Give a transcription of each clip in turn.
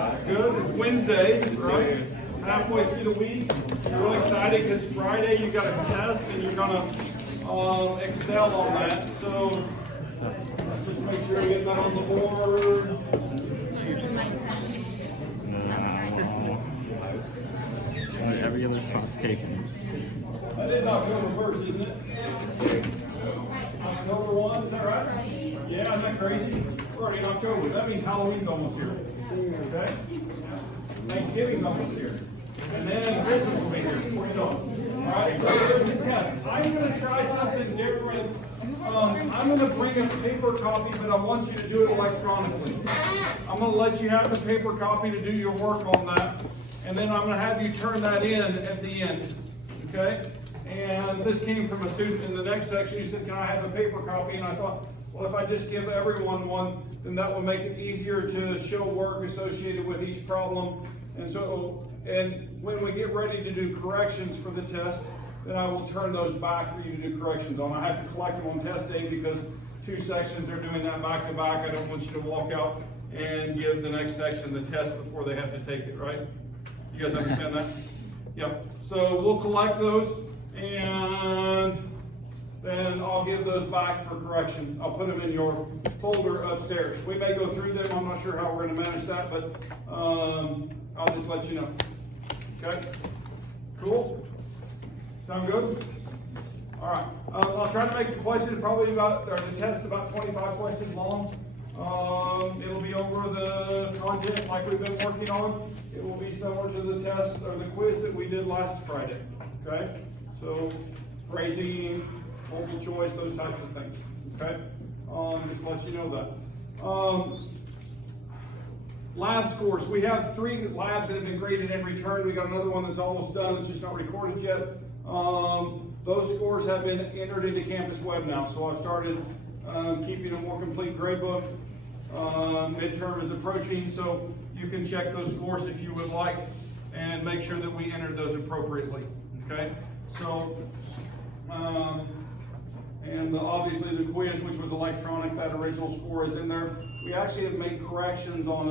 Good. It's Wednesday, right? Halfway through the week. You're really excited because Friday you got a test and you're gonna excel on that. So just make sure you get that on the board. Every other spot's taken. That is October 1st, isn't it? October 1, is that right? Yeah, isn't that crazy? We're already in October. That means Halloween's almost here. Okay? Thanksgiving's almost here. And then Christmas will be here before you know it. Alright, so here's the test. I'm going to try something different. I'm going to bring a paper copy, but I want you to do it electronically. I'm going to let you have the paper copy to do your work on that. And then I'm going to have you turn that in at the end. Okay? And this came from a student in the next section. He said, can I have a paper copy? And I thought, well, if I just give everyone one, then that will make it easier to show work associated with each problem. And when we get ready to do corrections for the test, then I will turn those back for you to do corrections on. I have to collect them on test day because 2 sections are doing that back to back. I don't want you to walk out and give the next section the test before they have to take it, right? You guys understand that? Yeah. So we'll collect those and then I'll give those back for correction. I'll put them in your folder upstairs. We may go through them. I'm not sure how we're going to manage that, but I'll just let you know. Okay? Cool? Sound good? All right. I'll try to make the question probably the test about 25 questions long. It'll be over the content like we've been working on. It will be similar to the test or the quiz that we did last Friday. Okay? So, phrasing, multiple choice, those types of things. Okay? Just to let you know that. Lab scores. We have 3 labs that have been graded and returned. We got another one that's almost done. It's just not recorded yet. Those scores have been entered into Campus Web now. So I've started keeping a more complete grade book. Midterm is approaching, so you can check those scores if you would like and make sure that we entered those appropriately. Okay? So, and obviously the quiz, which was electronic, that original score is in there. We actually have made corrections on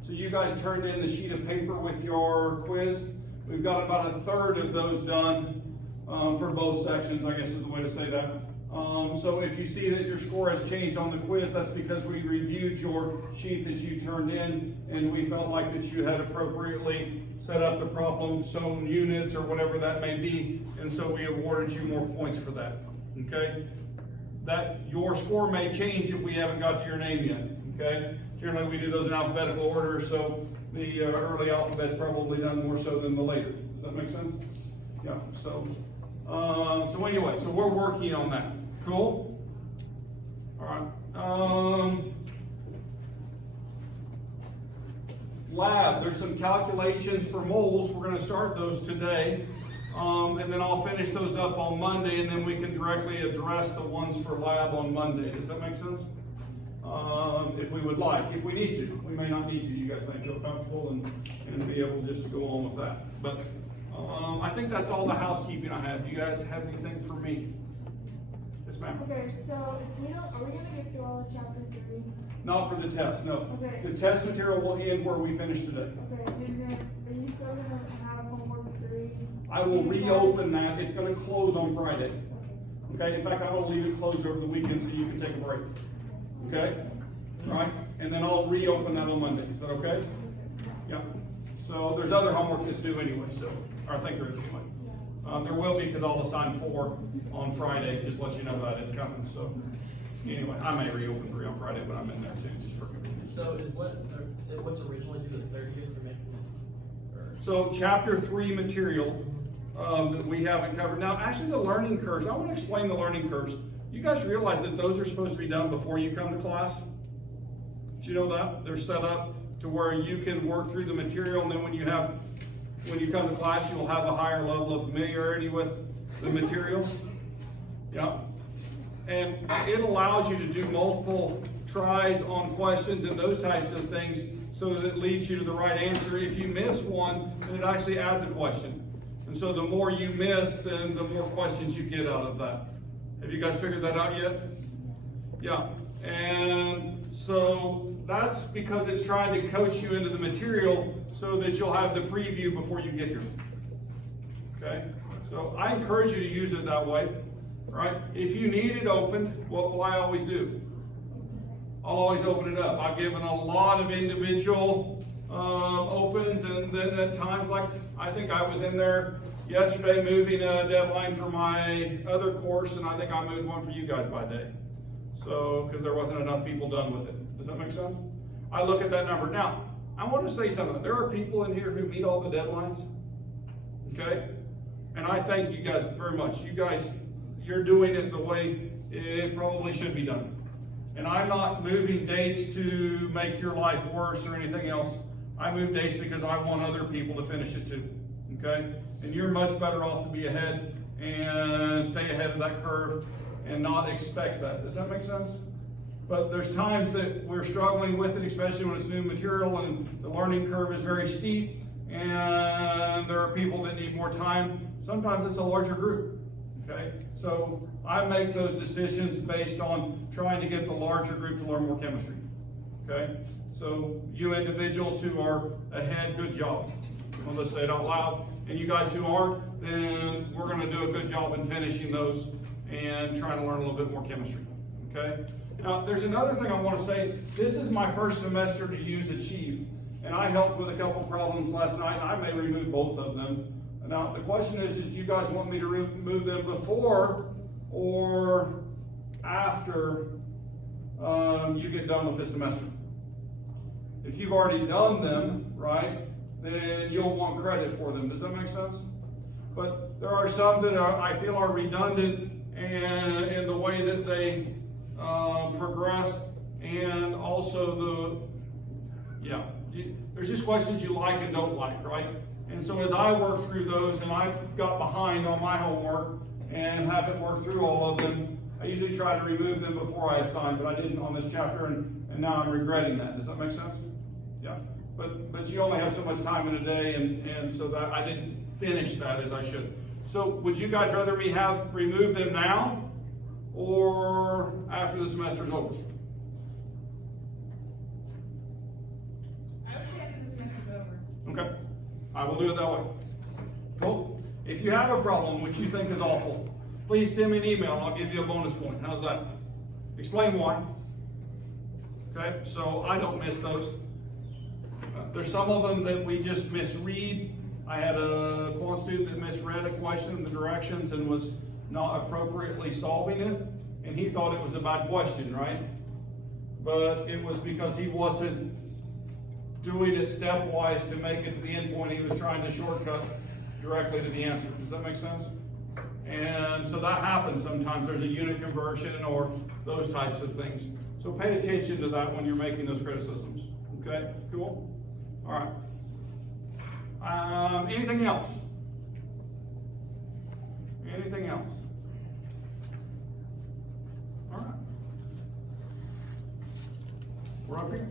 so you guys turned in the sheet of paper with your quiz. We've got about 1/3 of those done for both sections, I guess is the way to say that. So if you see that your score has changed on the quiz, that's because we reviewed your sheet that you turned in and we felt like that you had appropriately set up the problem zone units or whatever that may be, and so we awarded you more points for that. Okay? That your score may change if we haven't got to your name yet. Okay? Generally we do those in alphabetical order, so the early alphabet's probably done more so than the later. Does that make sense? Yeah. So anyway, so we're working on that. Cool? All right. Lab, there's some calculations for moles. We're going to start those today. And then I'll finish those up on Monday, and then we can directly address the ones for lab on Monday. Does that make sense? If we would like. If we need to. We may not need to. You guys may feel comfortable and be able just to go on with that. But I think that's all the housekeeping I have. Do you guys have anything for me? Yes, ma'am. Okay, so are we going to get through all of chapter 3? Not for the test, no. Okay. The test material will end where we finish today. Okay, and then are you still going to have homework 3? I will reopen that. It's going to close on Friday. Okay? In fact, I'm going to leave it closed over the weekend so you can take a break. Okay? All right? And then I'll reopen that on Monday. Is that okay? Yeah. So there's other homework that's due anyway, so, or I think there is anyway. There will be because I'll assign 4 on Friday. Just let you know that it's coming. So anyway, I may reopen 3 on Friday, but I'm in there too, just for convenience. So is what's originally due the 30th for making it? So chapter 3 material that we haven't covered. Now, actually the learning curves, I want to explain the learning curves. You guys realize that those are supposed to be done before you come to class? Did you know that? They're set up to where you can work through the material, and then when you come to class, you'll have a higher level of familiarity with the material. Yeah. And it allows you to do multiple tries on questions and those types of things so that it leads you to the right answer. If you miss one, then it actually adds a question. And so the more you miss, then the more questions you get out of that. Have you guys figured that out yet? Yeah. And so that's because it's trying to coach you into the material so that you'll have the preview before you get here. Okay? So I encourage you to use it that way, right? If you need it opened, what will I always do? I'll always open it up. I've given a lot of individual opens, and then at times, like I think I was in there yesterday moving a deadline for my other course, and I think I moved one for you guys by day. So, because there wasn't enough people done with it. Does that make sense? I look at that number. Now, I want to say something. There are people in here who meet all the deadlines. Okay? And I thank you guys very much. You guys, you're doing it the way it probably should be done. And I'm not moving dates to make your life worse or anything else. I move dates because I want other people to finish it too. Okay? And you're much better off to be ahead and stay ahead of that curve and not expect that. Does that make sense? But there's times that we're struggling with it, especially when it's new material and the learning curve is very steep and there are people that need more time. Sometimes it's a larger group. Okay? So I make those decisions based on trying to get the larger group to learn more chemistry. Okay? So you individuals who are ahead, good job. Well, let's say it out loud. And you guys who aren't, then we're going to do a good job in finishing those and trying to learn a little bit more chemistry. Okay? Now, there's another thing I want to say. This is my first semester to use Achieve, and I helped with a couple problems last night, and I may remove both of them. Now, the question is do you guys want me to remove them before or after you get done with this semester? If you've already done them, right, then you'll want credit for them. Does that make sense? But there are some that I feel are redundant and in the way that they progress, and also there's just questions you like and don't like, right? And so as I work through those, and I got behind on my homework and haven't worked through all of them, I usually try to remove them before I assign, but I didn't on this chapter, and now I'm regretting that. Does that make sense? Yeah. But you only have so much time in a day, and so that I didn't finish that as I should. So would you guys rather me remove them now or after the semester's over? I would say after the semester's over. Okay. I will do it that way. Cool. If you have a problem which you think is awful, please send me an email and I'll give you a bonus point. How's that? Explain why. Okay, so I don't miss those. There's some of them that we just misread. I had a quant student that misread a question in the directions and was not appropriately solving it, and he thought it was a bad question, right? But it was because he wasn't doing it stepwise to make it to the end point. He was trying to shortcut directly to the answer. Does that make sense? And so that happens sometimes. There's a unit conversion or those types of things. So pay attention to that when you're making those criticisms. Okay, cool? All right. Anything else? Anything else? All right. We're up here.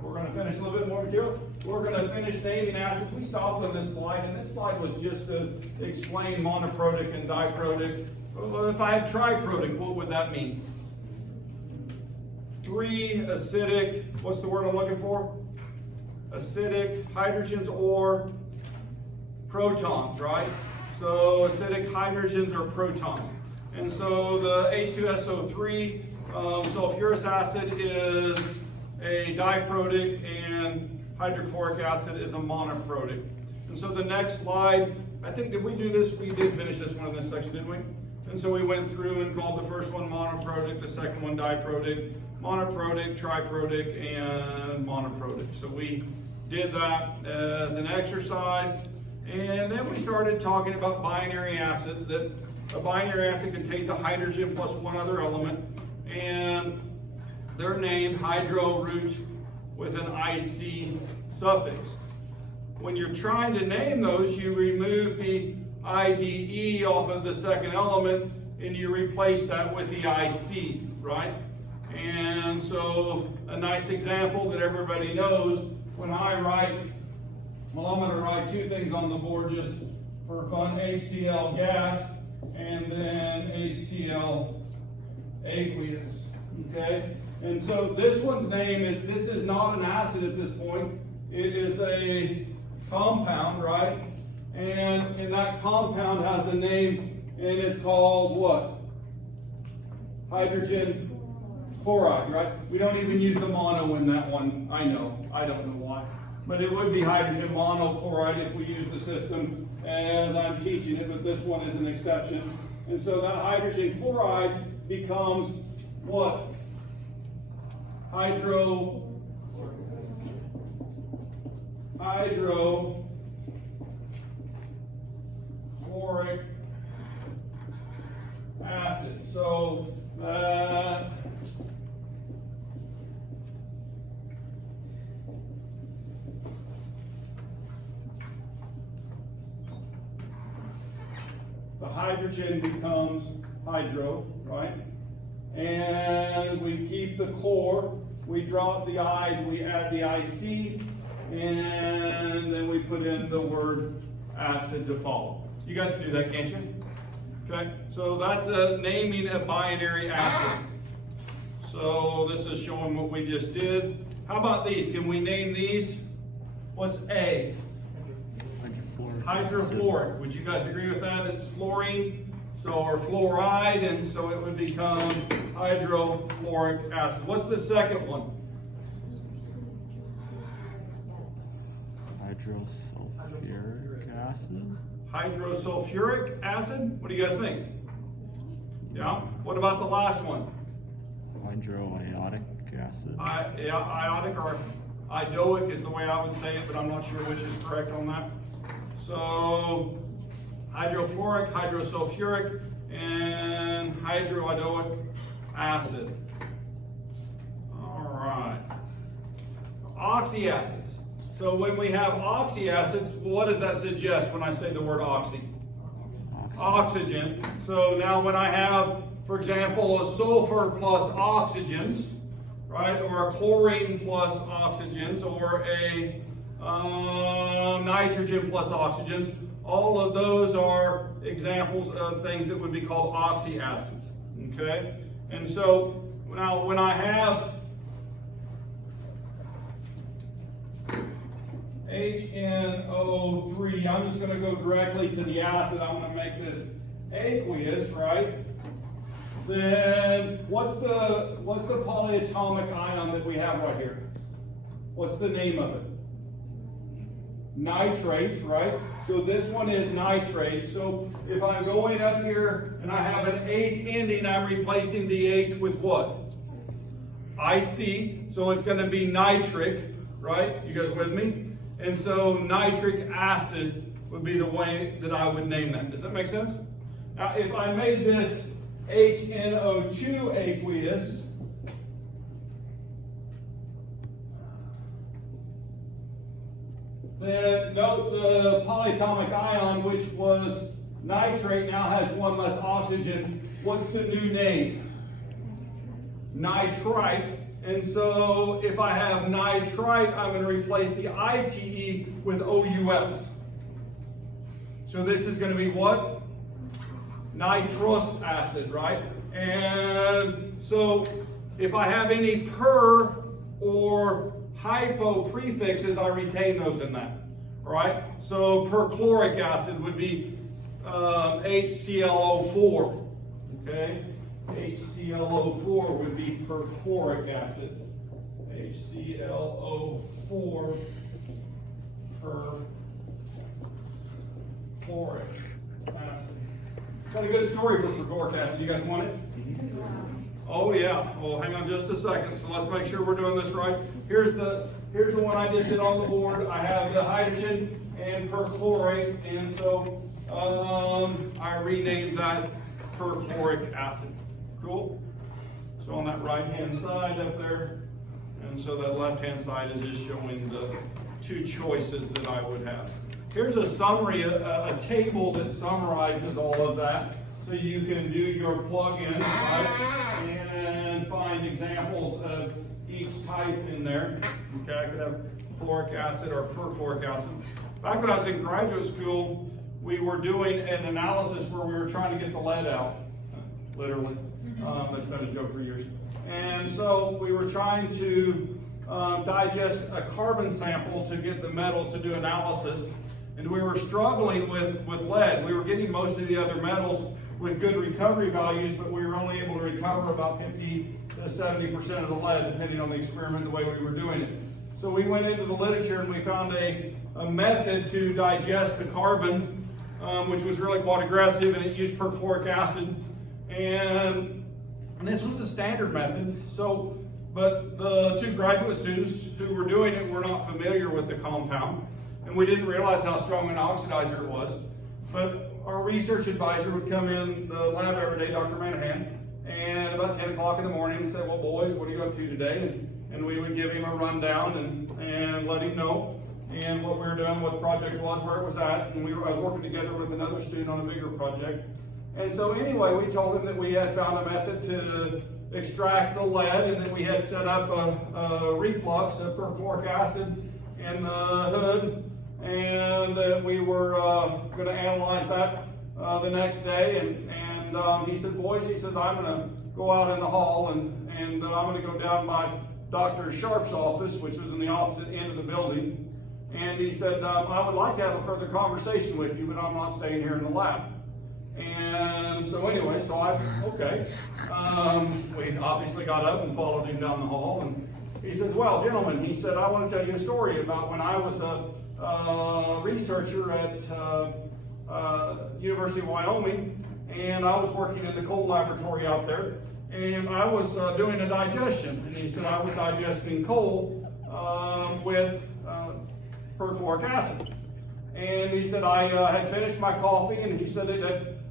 We're going to finish a little bit more material. We're going to finish naming acids. We stopped on this slide, and this slide was just to explain monoprotic and diprotic. Well, if I had triprotic, what would that mean? 3 acidic, what's the word I'm looking for? Acidic hydrogens or protons, right? So acidic hydrogens or protons. And so the H2SO3, sulfurous acid is a diprotic and hydrochloric acid is a monoprotic. And so the next slide, I think, did we do this? We did finish this one in this section, didn't we? And so we went through and called the first one monoprotic, the second one diprotic, monoprotic, triprotic, and monoprotic. So we did that as an exercise. And then we started talking about binary acids, that a binary acid contains a hydrogen plus one other element. And they're named hydro root with an IC suffix. When you're trying to name those, you remove the IDE off of the second element and you replace that with the IC, right? And so a nice example that everybody knows, when I write, well, I'm going to write 2 things on the board just for fun: HCl gas and then HCl aqueous. Okay? And so this one's name is, this is not an acid at this point. It is a compound, right? And that compound has a name, and it's called what? Hydrogen chloride, right? We don't even use the mono in that one. I know. I don't know why. But it would be hydrogen monochloride if we use the system as I'm teaching it, but this one is an exception. And so that hydrogen chloride becomes what? Hydrofluoric acid. So the hydrogen becomes hydro, right? And we keep the chlor, we drop the I, we add the IC, and then we put in the word acid to follow. You guys can do that, can't you? Okay, so that's naming a binary acid. So this is showing what we just did. How about these? Can we name these? What's A? Hydrofluoric. Would you guys agree with that? It's fluorine, so or fluoride, and so it would become hydrofluoric acid. What's the second one? Hydrosulfuric acid. Hydrosulfuric acid? What do you guys think? Yeah? What about the last one? Hydroiodic acid. Yeah, iodic or iodoic is the way I would say it, but I'm not sure which is correct on that. So, hydrofluoric, hydrosulfuric, and hydroiodic acid. All right. Oxyacids. So when we have oxyacids, what does that suggest when I say the word oxy? Oxygen. So now when I have, for example, a sulfur plus oxygens, right, or a chlorine plus oxygens, or a nitrogen plus oxygens, all of those are examples of things that would be called oxyacids, okay? And so now when I have HNO3, I'm just going to go directly to the acid. I'm going to make this aqueous, right? Then what's the polyatomic ion that we have right here? What's the name of it? Nitrate, right? So this one is nitrate. So if I'm going up here and I have an 8 ending, I'm replacing the 8 with what? IC. So it's going to be nitric, right? You guys with me? And so nitric acid would be the way that I would name that. Does that make sense? Now, if I made this HNO2 aqueous, then note the polyatomic ion, which was nitrate, now has one less oxygen. What's the new name? Nitrite. And so if I have nitrite, I'm going to replace the ITE with OUS. So this is going to be what? Nitrous acid, right? And so if I have any per or hypo prefixes, I retain those in that, right? So perchloric acid would be HClO4, okay? HClO4 would be perchloric acid. HClO4 perchloric acid. Got a good story for perchloric acid. You guys want it? Oh yeah. Well, hang on just a second. So let's make sure we're doing this right. Here's the one I just did on the board. I have the hydrogen and perchlorate, and so I renamed that perchloric acid. Cool. So on that right-hand side up there, and so that left-hand side is just showing the two choices that I would have. Here's a summary, a table that summarizes all of that, so you can do your plug-in, right, and find examples of each type in there. Okay, I could have chloric acid or perchloric acid. Back when I was in graduate school, we were doing an analysis where we were trying to get the lead out, literally. That's been a joke for years. And so we were trying to digest a carbon sample to get the metals to do analysis. And we were struggling with lead. We were getting most of the other metals with good recovery values, but we were only able to recover about 50 to 70% of the lead, depending on the experiment, the way we were doing it. So we went into the literature and we found a method to digest the carbon, which was really quite aggressive, and it used perchloric acid. And this was the standard method. So, but the two graduate students who were doing it were not familiar with the compound, and we didn't realize how strong an oxidizer it was. But our research advisor would come in the lab every day, Dr. Manahan, and about 10 o'clock in the morning and say, well, boys, what are you up to today? And we would give him a rundown and let him know and what we were doing, what the project was, where it was at. And I was working together with another student on a bigger project. And so anyway, we told him that we had found a method to extract the lead, and that we had set up a reflux of perchloric acid in the hood, and that we were going to analyze that the next day. And he said, boys, he says, I'm going to go out in the hall and I'm going to go down by Dr. Sharp's office, which was in the opposite end of the building. And he said, I would like to have a further conversation with you, but I'm not staying here in the lab. And so anyway, okay. We obviously got up and followed him down the hall. And he says, well, gentlemen, he said, I want to tell you a story about when I was a researcher at University of Wyoming, and I was working in the coal laboratory out there, and I was doing a digestion. And he said I was digesting coal with perchloric acid. And he said I had finished my coffee, and he said it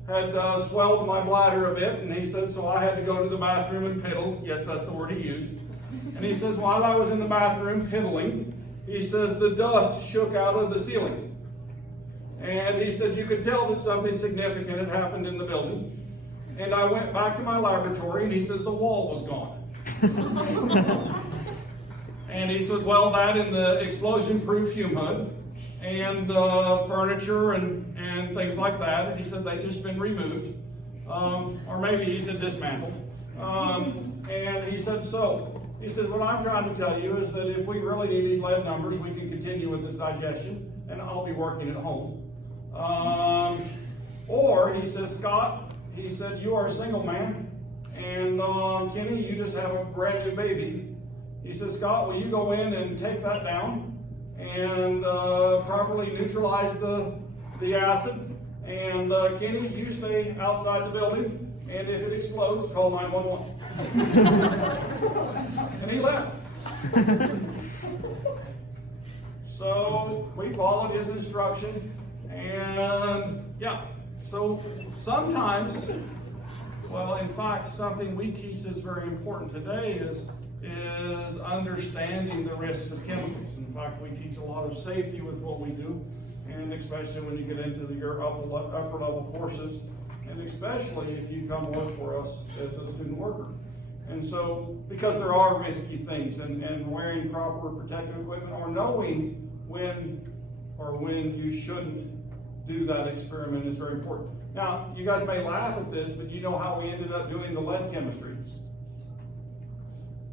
had swelled my bladder a bit, and he said so I had to go to the bathroom and piddle. Yes, that's the word he used. And he says while I was in the bathroom piddling, he says the dust shook out of the ceiling. And he said you could tell that something significant had happened in the building. And I went back to my laboratory, and he says the wall was gone. And he said, well, that and the explosion-proof fume hood and furniture and things like that. And he said they'd just been removed. Or maybe he said dismantled. And he said, he said, what I'm trying to tell you is that if we really need these lead numbers, we can continue with this digestion, and I'll be working at home. Or, he says, Scott, he said, you are a single man, and Kenny, you just have a brand new baby. He says, Scott, will you go in and take that down and properly neutralize the acid? And Kenny, you stay outside the building, and if it explodes, call 911. And he left. So we followed his instruction, and yeah. So sometimes, well, in fact, something we teach that's very important today is understanding the risks of chemicals. In fact, we teach a lot of safety with what we do, and especially when you get into your upper level courses, and especially if you come work for us as a student worker. And so, because there are risky things, and wearing proper protective equipment, or knowing when you shouldn't do that experiment is very important. Now, you guys may laugh at this, but you know how we ended up doing the lead chemistry.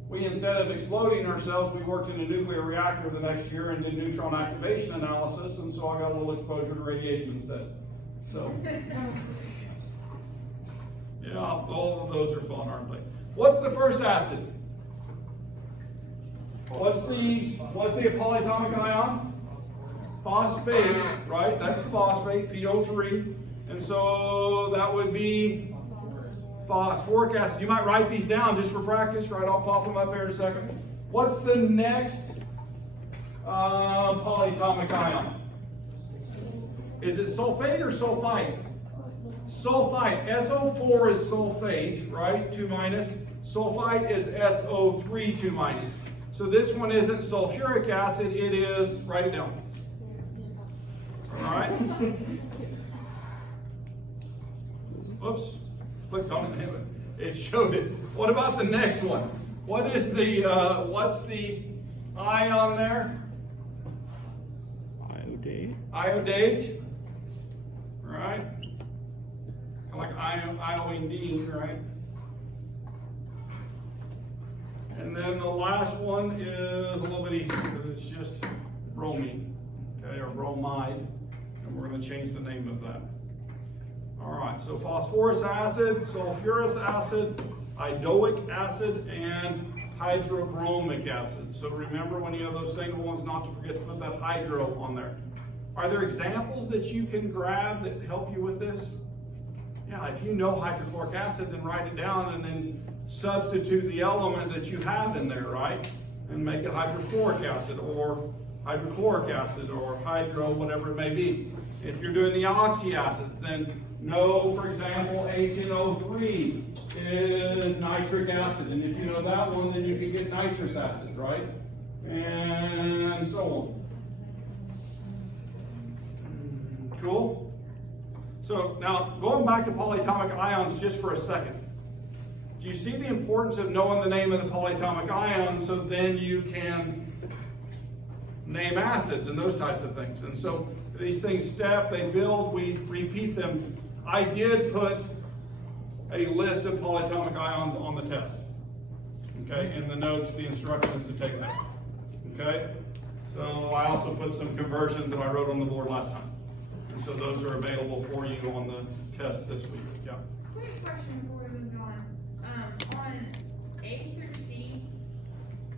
We, instead of exploding ourselves, we worked in a nuclear reactor the next year and did neutron activation analysis, and so I got a little exposure to radiation instead. So, yeah, all of those are fun, aren't they? What's the first acid? What's the polyatomic ion? Phosphate, right? That's phosphate, PO3. And so that would be phosphoric acid. You might write these down just for practice, right? I'll pop them up here in a second. What's the next polyatomic ion? Is it sulfate or sulfite? Sulfite. SO4 is sulfate, right? 2 minus. Sulfite is SO3, 2 minus. So this one isn't sulfuric acid, it is, write it down. All right? Oops, clicked on it, it showed it. What about the next one? What is the, what's the ion there? Iodate. Iodate. Right? Kind of like iodine, right? And then the last one is a little bit easier because it's just bromine, okay, or bromide. And we're going to change the name of that. All right, so phosphorus acid, sulfurous acid, iodoic acid, and hydrobromic acid. So remember when you have those single ones, not to forget to put that hydro on there. Are there examples that you can grab that help you with this? Yeah, if you know hydrochloric acid, then write it down and then substitute the element that you have in there, right? And make it hydrofluoric acid or hydrochloric acid or hydro, whatever it may be. If you're doing the oxyacids, then know, for example, HNO3 is nitric acid. And if you know that one, then you can get nitrous acid, right? And so on. Cool? So now, going back to polyatomic ions just for a second. Do you see the importance of knowing the name of the polyatomic ion so then you can name acids and those types of things? And so these things step, they build, we repeat them. I did put a list of polyatomic ions on the test, okay, in the notes, the instructions to take that, okay? So I also put some conversions that I wrote on the board last time. And so those are available for you on the test this week, yeah. Quick question before we move on. On A through C,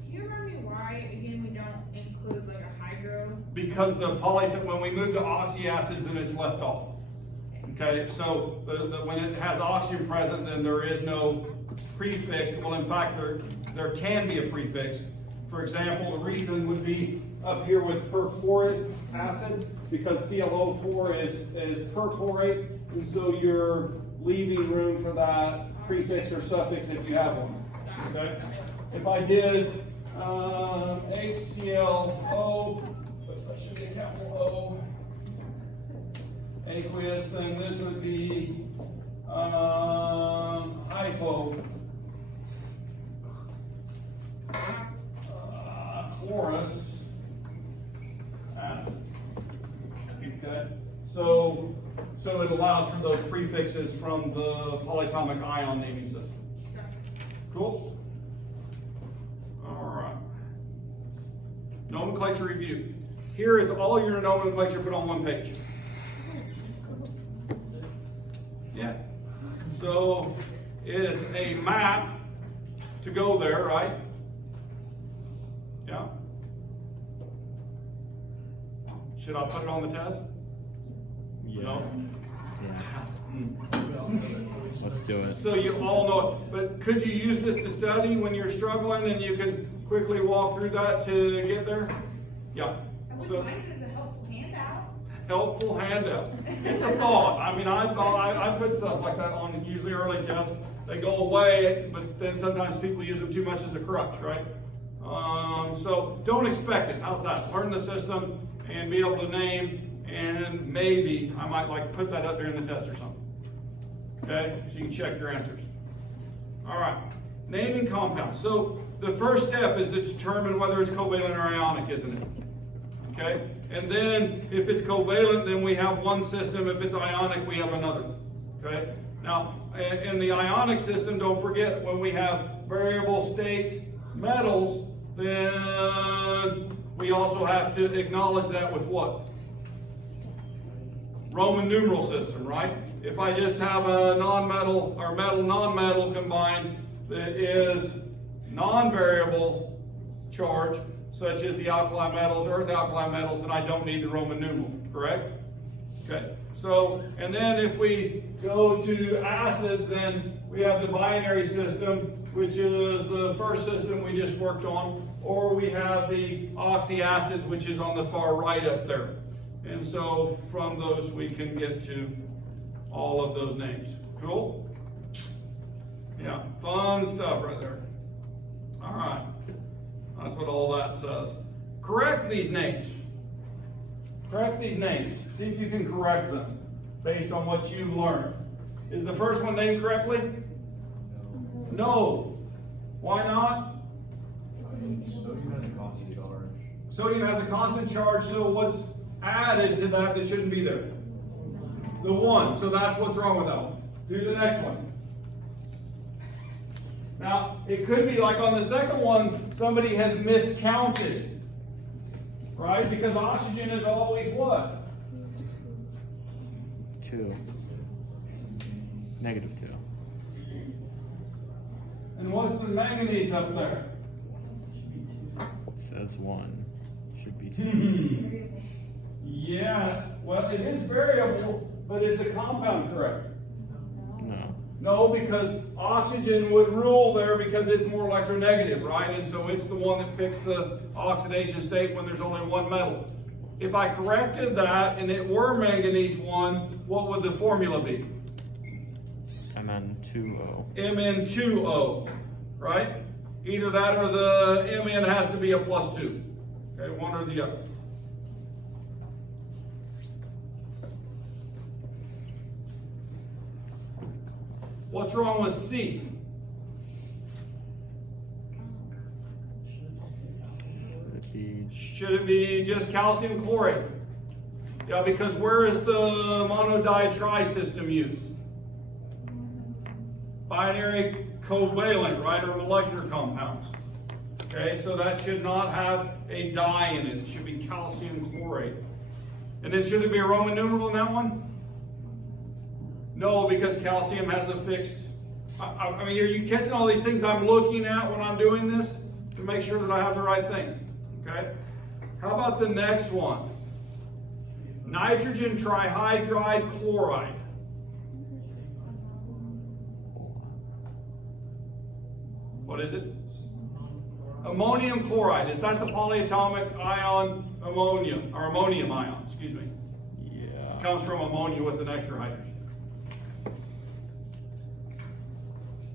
can you remind me why, again, we don't include like a hydro? Because when we move to oxyacids, then it's left off. Okay, so when it has oxygen present, then there is no prefix. Well, in fact, there can be a prefix. For example, the reason would be up here with perchloric acid, because ClO4 is perchlorate, and so you're leaving room for that prefix or suffix if you have one. Okay, if I did HClO, oops, that should be a capital O. Aqueous, then this would be hypochlorous acid. Okay, so it allows for those prefixes from the polyatomic ion naming system. Cool. All right. Nomenclature review. Here is all your nomenclature put on one page. Yeah. So it's a map to go there, right? Yeah. Should I put it on the test? Yeah. No? Yeah. Let's do it. So you all know it. But could you use this to study when you're struggling and you can quickly walk through that to get there? Yeah. So, Mine is a helpful handout. helpful handout. It's a thought. I mean, I put stuff like that on usually early tests. They go away, but then sometimes people use them too much as a crutch, right? So don't expect it. How's that? Learn the system and be able to name, and maybe I might like put that up during the test or something. Okay, so you can check your answers. All right, naming compounds. So the first step is to determine whether it's covalent or ionic, isn't it? Okay, and then if it's covalent, then we have one system. If it's ionic, we have another. Okay, now in the ionic system, don't forget when we have variable state metals, then we also have to acknowledge that with what? Roman numeral system, right? If I just have a non-metal or metal non-metal combined that is non-variable charge, such as the alkali metals, earth alkali metals, then I don't need the Roman numeral, correct? Okay, so, and then if we go to acids, then we have the binary system, which is the first system we just worked on, or we have the oxyacids, which is on the far right up there. And so from those we can get to all of those names. Cool? Yeah, fun stuff right there. All right, that's what all that says. Correct these names. Correct these names. See if you can correct them based on what you learned. Is the first one named correctly? No. Why not? Sodium has a constant charge. Sodium has a constant charge, so what's added to that shouldn't be there? The 1. So that's what's wrong with that one. Do the next one. Now, it could be like on the second one, somebody has miscounted, right? Because oxygen is always what? 2. -2. And what's the manganese up there? It says 1. Should be 2. Yeah, well, it is variable, but is the compound correct? No. No, because oxygen would rule there because it's more electronegative, right? And so it's the one that picks the oxidation state when there's only one metal. If I corrected that and it were manganese 1, what would the formula be? Mn2O. Mn2O, right? Either that or the Mn has to be a +2. Okay, one or the other. What's wrong with C? Should it be just calcium chloride? Yeah, because where is the monodi-tri system used? Binary covalent, right, or molecular compounds. Okay, so that should not have a di in it. It should be calcium chloride. And then should there be a Roman numeral in that one? No, because calcium has a fixed. I mean, are you catching all these things I'm looking at when I'm doing this to make sure that I have the right thing? Okay. How about the next one? Nitrogen trihydride chloride. What is it? Ammonium chloride. Is that the polyatomic ion ammonia, or ammonium ion, excuse me? Yeah. It comes from ammonia with an extra hydrogen.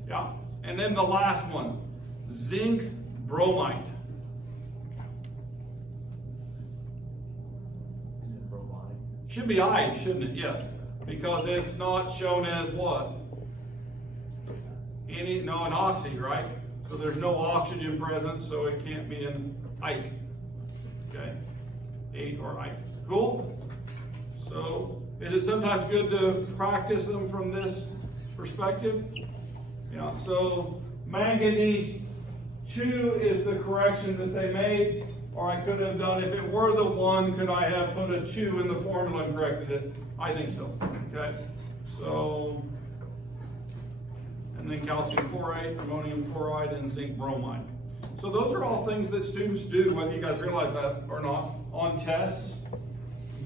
Yeah. And then the last one, zinc bromide. Is it bromide? Should be I, shouldn't it? Yes. Because it's not shown as what? An oxy, right? So there's no oxygen present, so it can't be an ite. Okay? 8 or ite. Cool? So, is it sometimes good to practice them from this perspective? Yeah, so manganese 2 is the correction that they made, or I could have done, if it were the 1, could I have put a 2 in the formula and corrected it? I think so, okay? So, and then calcium chloride, ammonium chloride, and zinc bromide. So those are all things that students do, whether you guys realize that or not, on tests,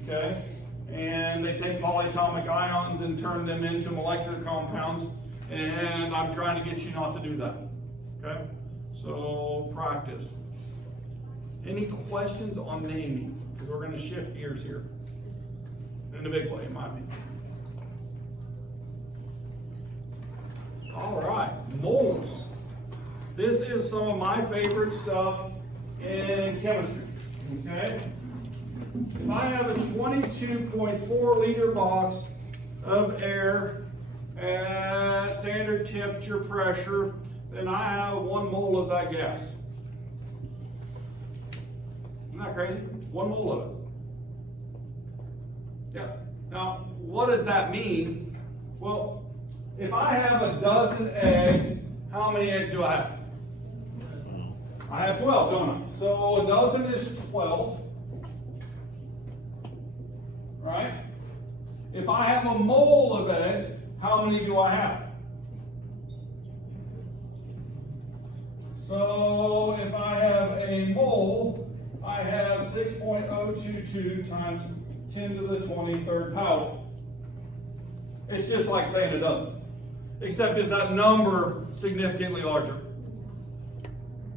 okay? And they take polyatomic ions and turn them into molecular compounds, and I'm trying to get you not to do that, okay? So practice. Any questions on naming? Because we're going to shift gears here in a big way, in my opinion. All right, moles. This is some of my favorite stuff in chemistry, okay? If I have a 22.4 liter box of air at standard temperature pressure, then I have 1 mole of that gas. Isn't that crazy? 1 mole of it. Yeah. Now, what does that mean? Well, if I have a dozen eggs, how many eggs do I have? I have 12, don't I? So a dozen is 12. Right? If I have a mole of eggs, how many do I have? So if I have a mole, I have 6.022 times 10 to the 23rd power. It's just like saying a dozen, except is that number significantly larger.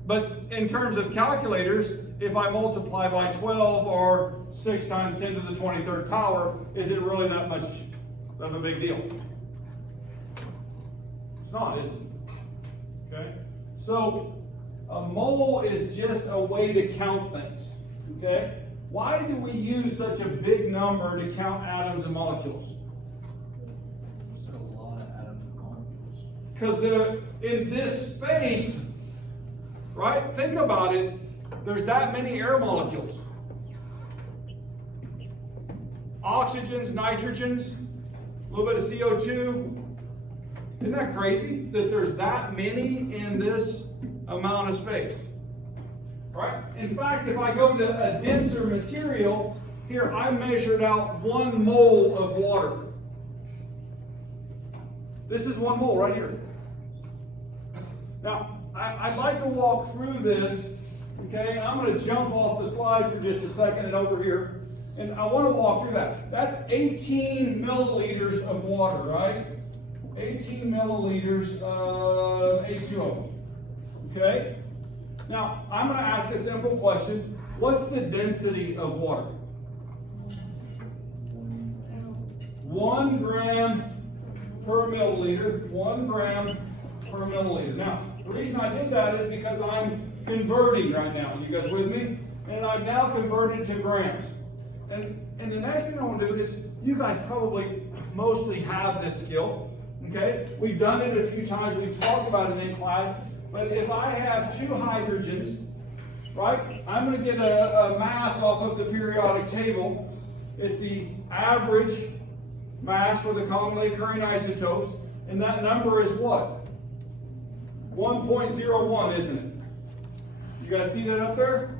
But in terms of calculators, if I multiply by 12 or 6 times 10 to the 23rd power, is it really that much of a big deal? It's not, is it? Okay? So, a mole is just a way to count things. Okay? Why do we use such a big number to count atoms and molecules? There's a lot of atoms and molecules. Because in this space, right? Think about it. There's that many air molecules. Oxygens, nitrogens, a little bit of CO2, Isn't that crazy that there's that many in this amount of space? Right? In fact, if I go to a denser material, here I measured out 1 mole of water. This is 1 mole right here. Now, I'd like to walk through this, okay? I'm going to jump off the slide for just a second and over here. And I want to walk through that. That's 18 milliliters of water, right? 18 milliliters of H2O. Okay? Now, I'm going to ask a simple question. What's the density of water? 1 gram per milliliter. 1 gram per milliliter. Now, the reason I did that is because I'm converting right now. You guys with me? And I've now converted to grams. And the next thing I want to do is, you guys probably mostly have this skill. Okay? We've done it a few times. We've talked about it in class. But if I have 2 hydrogens, right, I'm going to get a mass off of the periodic table. It's the average mass for the commonly occurring isotopes. And that number is what? 1.01, isn't it? You guys see that up there?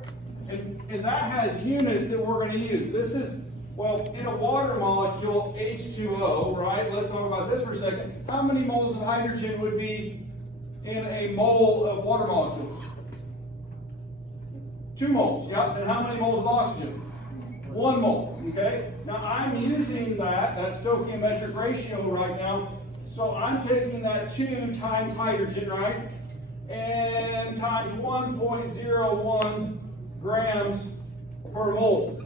And that has units that we're going to use. This is, well, in a water molecule, H2O, right? Let's talk about this for a second. How many moles of hydrogen would be in a mole of water molecule? 2 moles, yeah. And how many moles of oxygen? 1 mole, okay? Now I'm using that stoichiometric ratio right now. So I'm taking that 2 times hydrogen, right? And times 1.01 grams per mole.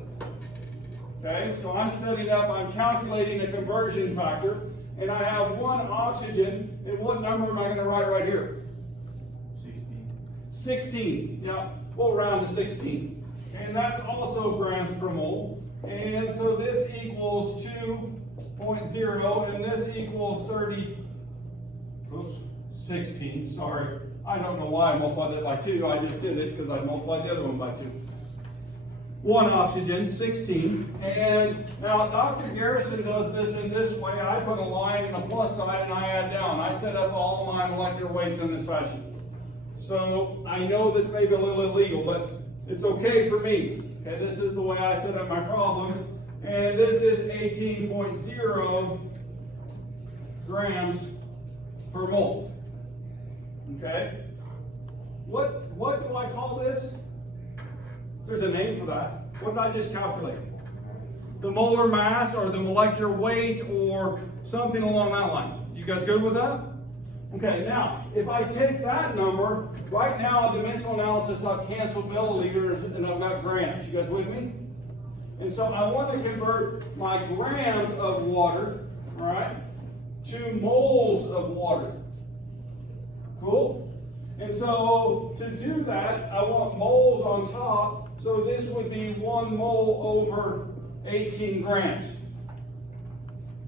Okay, so I'm setting up, I'm calculating a conversion factor, and I have 1 oxygen, and what number am I going to write right here? 16. Yeah, we'll round to 16. And that's also grams per mole. And so this equals 2.0, and this equals 16, sorry. I don't know why I multiplied that by 2. I just did it because I multiplied the other one by 2. 1 oxygen, 16. And now Dr. Garrison does this in this way. I put a line and a plus sign and I add down. I set up all my molecular weights in this fashion. So I know that's maybe a little illegal, but it's okay for me. Okay, this is the way I set up my problems. And this is 18.0 grams per mole. Okay? What do I call this? There's a name for that. What did I just calculate? The molar mass or the molecular weight or something along that line. You guys good with that? Okay, now, if I take that number, right now, dimensional analysis, I've canceled milliliters and I've got grams. You guys with me? And so I want to convert my grams of water, all right, to moles of water. Cool? And so to do that, I want moles on top. So this would be 1 mole over 18 grams.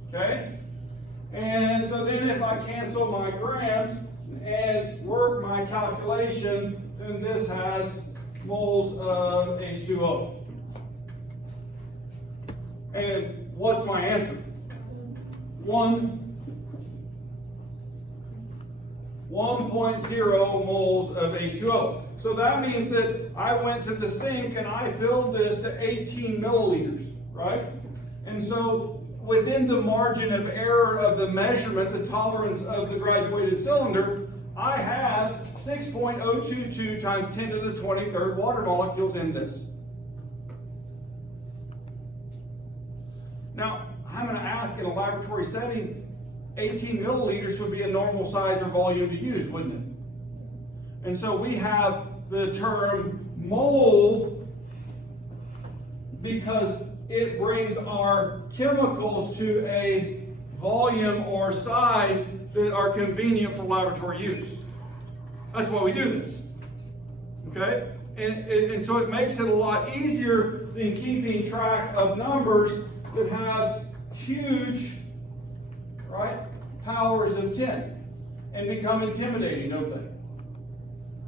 Okay? And so then if I cancel my grams and work my calculation, then this has moles of H2O. And what's my answer? 1.0 moles of H2O. So that means that I went to the sink and I filled this to 18 milliliters, right? And so within the margin of error of the measurement, the tolerance of the graduated cylinder, I have 6.022 times 10 to the 23rd water molecules in this. Now, I'm going to ask in a laboratory setting, 18 milliliters would be a normal size or volume to use, wouldn't it? And so we have the term mole because it brings our chemicals to a volume or size that are convenient for laboratory use. That's why we do this. Okay? And so it makes it a lot easier than keeping track of numbers that have huge, right, powers of 10 and become intimidating, don't they?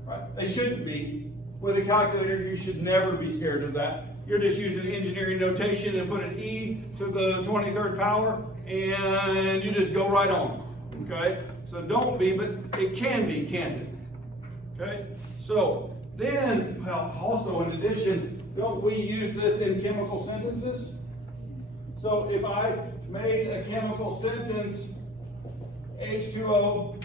Right? They shouldn't be. With a calculator, you should never be scared of that. You're just using engineering notation and put an E to the 23rd power, and you just go right on. Okay? So don't be, but it can be, can't it? Okay? So then, well, also in addition, don't we use this in chemical sentences? So if I made a chemical sentence, H2O,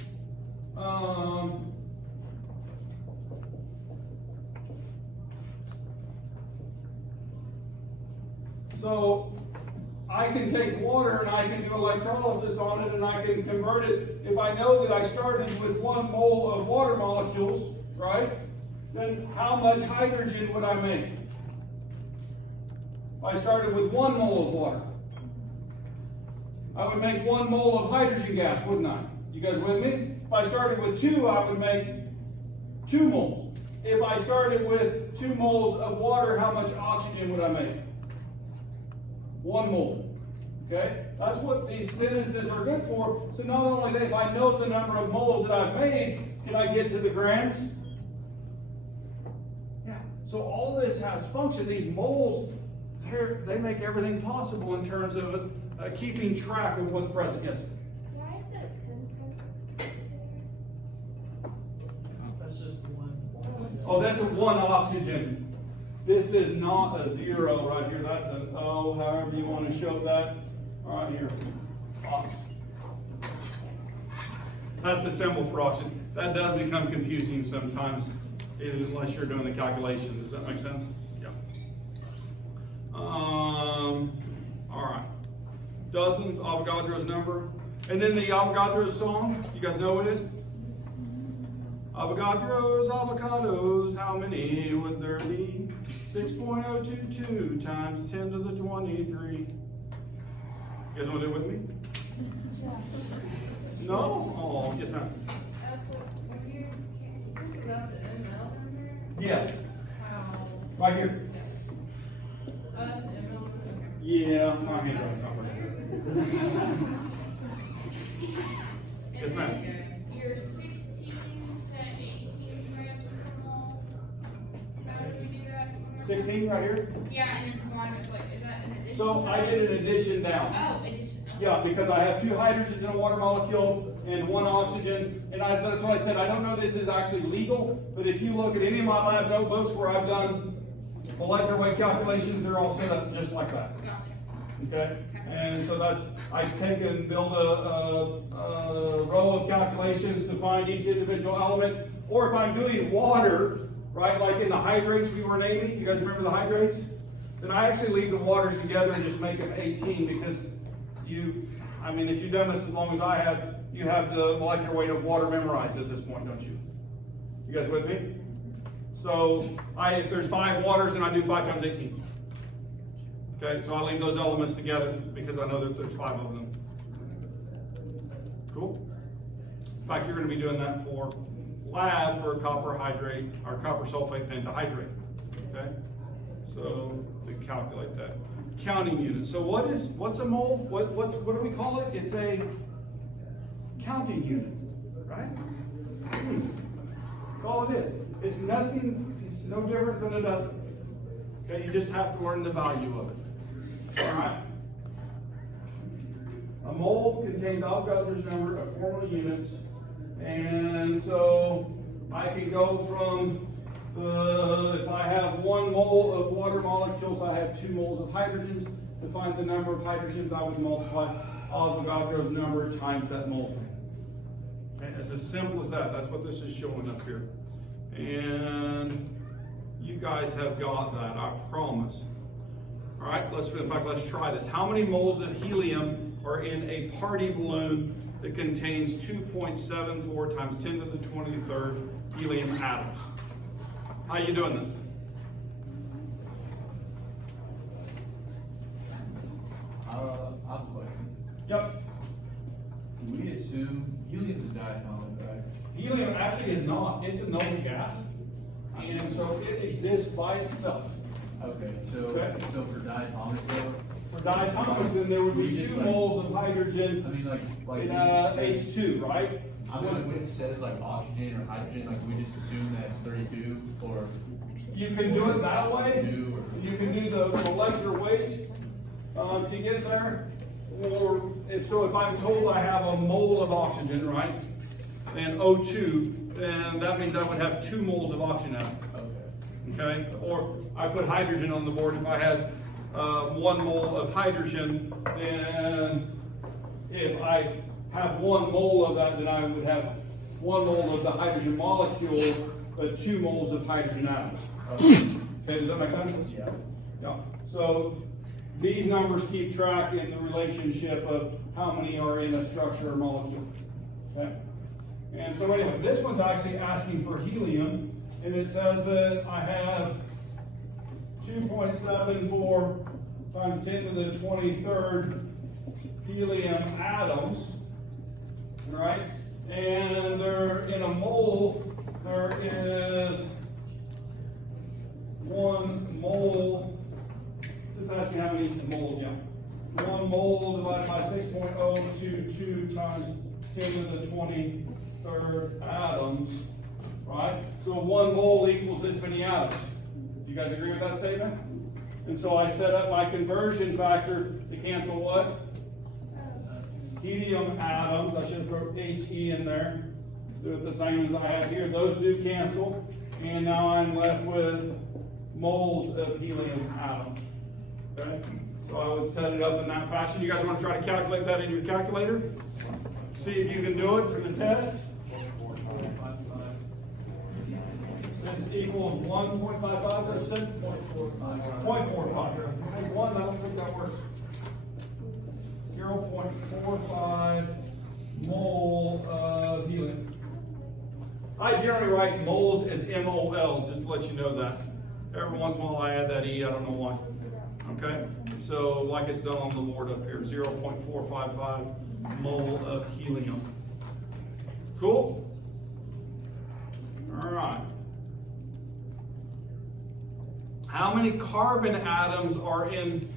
so I can take water and I can do electrolysis on it and I can convert it. If I know that I started with 1 mole of water molecules, right? Then how much hydrogen would I make? If I started with 1 mole of water, I would make 1 mole of hydrogen gas, wouldn't I? You guys with me? If I started with 2, I would make 2 moles. If I started with 2 moles of water, how much oxygen would I make? 1 mole. Okay? That's what these sentences are good for. So not only that, if I know the number of moles that I've made, can I get to the grams? Yeah. So all this has function. These moles, they make everything possible in terms of keeping track of what's present. Yes? Why is that 10 times 16? That's just one. Oh, that's a 1 oxygen. This is not a 0 right here. That's an O, however you want to show that. Right here. Ox. That's the symbol for oxygen. That does become confusing sometimes, unless you're doing the calculation. Does that make sense? Yeah. All right. Dozens, Avogadro's number. And then the Avogadro's song. You guys know what it is? Avogadro's, avocados, how many would there be? 6.022 times 10 to the 23. You guys want to do it with me? No? Oh, yes ma'am. Yes. Right here. Yeah, my hand on top of it. Yes ma'am. Your 16 to 18 grams per mole. How do we do that? 16 right here? Yeah, and then combine it, like, is that an addition? So I did an addition down. Oh, addition. Okay. Yeah, because I have 2 hydrogens in a water molecule and 1 oxygen. And that's why I said I don't know this is actually legal, but if you look at any of my lab notebooks where I've done molecular weight calculations, they're all set up just like that. Gotcha. Okay? And so I take and build a row of calculations to find each individual element. Or if I'm doing water, right, like in the hydrates we were naming, you guys remember the hydrates? Then I actually leave the waters together and just make them 18 because if you've done this as long as I have, you have the molecular weight of water memorized at this point, don't you? You guys with me? So if there's 5 waters, then I do 5 times 18. Okay, so I leave those elements together because I know that there's 5 of them. Cool? In fact, you're going to be doing that for lab for copper hydrate or copper sulfate pentahydrate. Okay? So to calculate that. Counting unit. So what's a mole? What do we call it? It's a counting unit, right? That's all it is. It's nothing, it's no different than a dozen. Okay, you just have to learn the value of it. All right. A mole contains Avogadro's number of formula units, and so I can go from if I have 1 mole of water molecules, I have 2 moles of hydrogens. To find the number of hydrogens, I would multiply Avogadro's number times that mole. Okay, it's as simple as that. That's what this is showing up here. And you guys have got that, I promise. All right, let's try this. How many moles of helium are in a party balloon that contains 2.74 times 10 to the 23rd helium atoms? How you doing this? I have a question. Yep. Do we assume helium's a diatomic, right? Helium actually is not. It's a noble gas. And so it exists by itself. Okay, so for diatomic though? For diatomics, then there would be 2 moles of hydrogen I mean, like in H2, right? I mean, when it says like oxygen or hydrogen, like we just assume that it's 32 or You can do it that way. 2 or You can do the molecular weight to get there. Or if I'm told I have a mole of oxygen, right? and O2, then that means I would have 2 moles of oxygen atoms. Okay? Or I put hydrogen on the board. If I had 1 mole of hydrogen, then if I have 1 mole of that, then I would have 1 mole of the hydrogen molecule, but 2 moles of hydrogen atoms. Okay, does that make sense? Yeah. Yeah. So these numbers keep track in the relationship of how many are in a structure or molecule. Okay? And so anyway, this one's actually asking for helium, and it says that I have 2.74 times 10 to the 23rd helium atoms, right? And they're in a mole, there is 1 mole. This is asking how many moles, yeah. 1 mole divided by 6.022 times 10 to the 23rd atoms, right? So 1 mole equals this many atoms. You guys agree with that statement? And so I set up my conversion factor to cancel what? Helium atoms. I should have put HE in there. Do it the same as I have here. Those do cancel. And now I'm left with moles of helium atoms. Okay? So I would set it up in that fashion. You guys want to try to calculate that in your calculator? See if you can do it for the test. This equals 1.55, that's it? 0.45. 0.45. If you say 1, I don't think that works. 0.45 mole of helium. I generally write moles as MOL, just to let you know that. Every once in a while I add that E, I don't know why. Okay? So, like it's done on the board up here, 0.455 mole of helium. Cool? All right. How many carbon atoms are in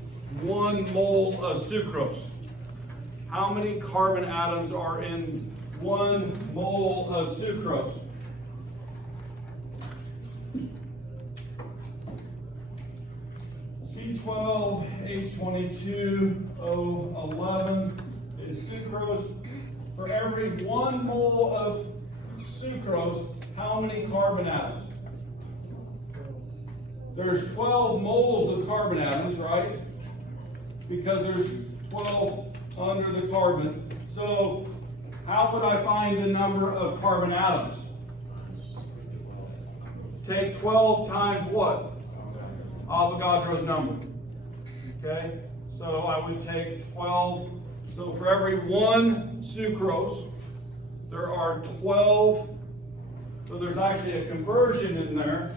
1 mole of sucrose? How many carbon atoms are in 1 mole of sucrose? C12H22O11 is sucrose. For every 1 mole of sucrose, how many carbon atoms? There's 12 moles of carbon atoms, right? Because there's 12 under the carbon. So how would I find the number of carbon atoms? Take 12 times what? Avogadro's number. Okay? So I would take 12. So for every 1 sucrose, there are 12. So there's actually a conversion in there.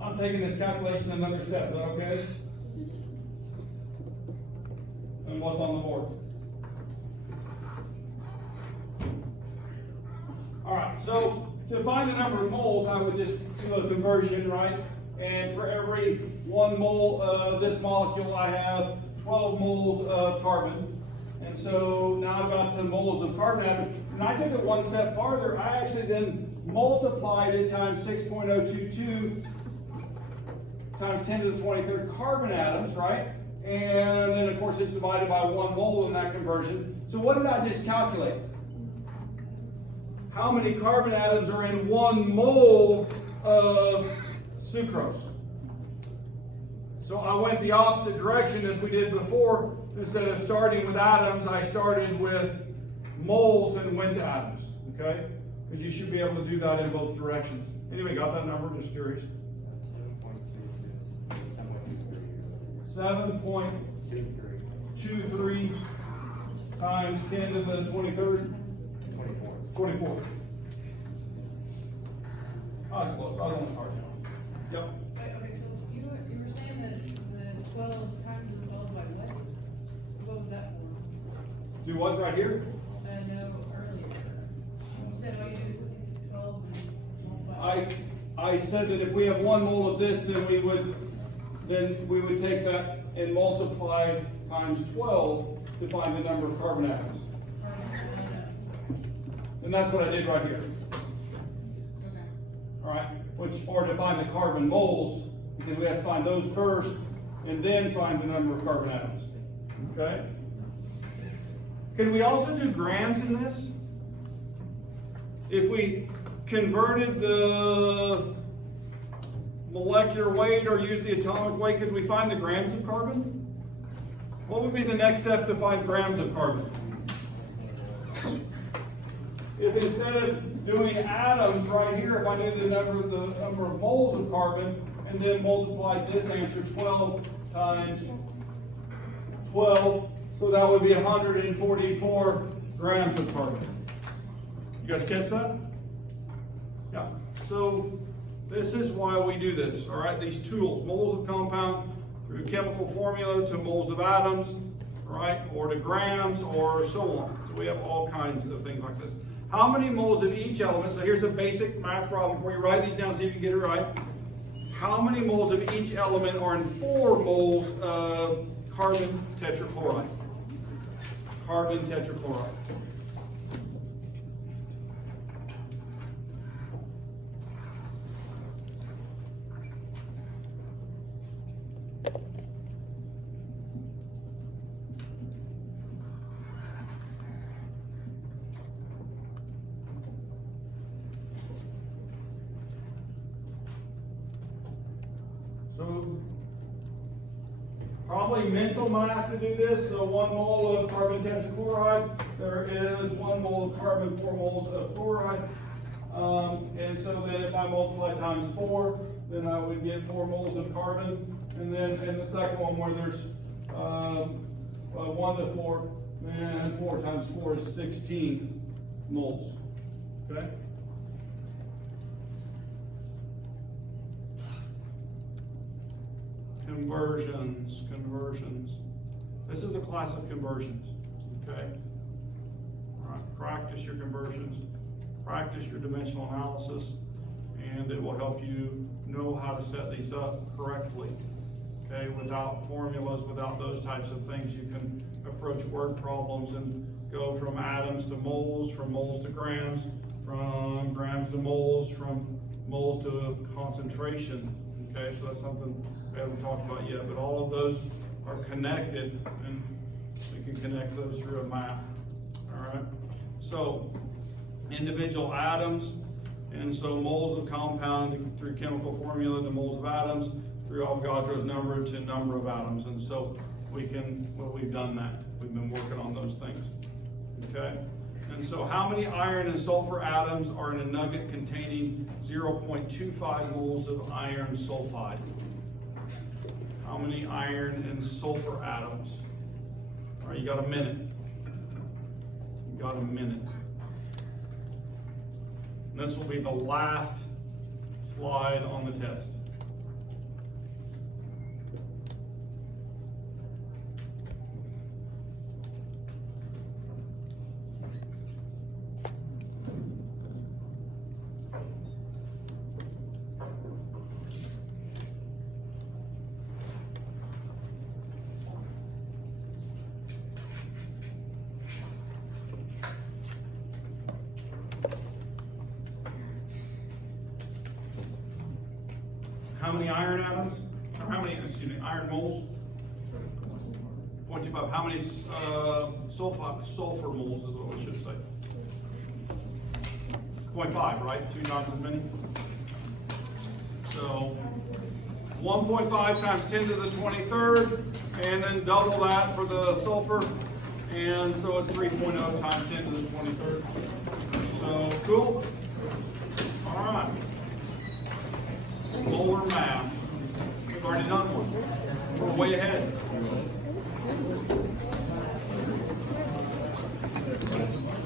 I'm taking this calculation another step. Is that okay? And what's on the board? All right, so to find the number of moles, I would just do a conversion, right? And for every 1 mole of this molecule, I have 12 moles of carbon. And so now I've got the moles of carbon atoms. And I took it 1 step farther. I actually then multiplied it times 6.022 times 10 to the 23rd carbon atoms, right? And then, of course, it's divided by 1 mole in that conversion. So what did I just calculate? How many carbon atoms are in 1 mole of sucrose? So I went the opposite direction as we did before. Instead of starting with atoms, I started with moles and went to atoms, okay? Because you should be able to do that in both directions. Anyway, got that number? Just curious. 7.23 times 10 to the 23rd? 24. I was close, I was on the card now. Yep. Okay, so you were saying that the 12 times the 12 by what? What was that for? Do what right here? No, earlier. You said all you do is 12 and multiply. I said that if we have 1 mole of this, then we would take that and multiply times 12 to find the number of carbon atoms. And that's what I did right here. Okay. All right, or to find the carbon moles, because we have to find those first and then find the number of carbon atoms. Okay? Could we also do grams in this? If we converted the molecular weight or used the atomic weight, could we find the grams of carbon? What would be the next step to find grams of carbon? If instead of doing atoms right here, if I knew the number of moles of carbon and then multiplied this answer 12 times 12, so that would be 144 grams of carbon. You guys catch that? Yeah. So this is why we do this, all right? These tools, moles of compound through chemical formula to moles of atoms, right? Or to grams or so on. So we have all kinds of things like this. How many moles of each element? So here's a basic math problem for you. Write these down, see if you can get it right. How many moles of each element are in 4 moles of carbon tetrachloride? Carbon tetrachloride. So, probably mental math to do this. So 1 mole of carbon tetrachloride, there is 1 mole of carbon, 4 moles of chloride. And so then if I multiply times 4, then I would get 4 moles of carbon. And then in the second one where there's 1 to 4, and 4 times 4 is 16 moles. Okay? Conversions. This is a class of conversions, okay? All right, practice your conversions, practice your dimensional analysis, and it will help you know how to set these up correctly, okay? Without formulas, without those types of things, you can approach word problems and go from atoms to moles, from moles to grams, from grams to moles, from moles to concentration, okay? So that's something we haven't talked about yet, but all of those are connected, and we can connect those through a map. All right. So individual atoms, and so moles of compound through chemical formula to moles of atoms, through Avogadro's number to number of atoms, and so we've done that. We've been working on those things. Okay. And so how many iron and sulfur atoms are in a nugget containing 0.25 moles of iron sulfide? How many iron and sulfur atoms? All right, you got a minute. You got a minute. And this will be the last slide on the test. How many iron atoms? Or how many, iron moles? 0.25. How many sulfur moles is what we should say? 0.5, right? 2 times as many. So 1.5 times 10 to the 23rd, and then double that for the sulfur. And so it's 3.0 times 10 to the 23rd. So cool.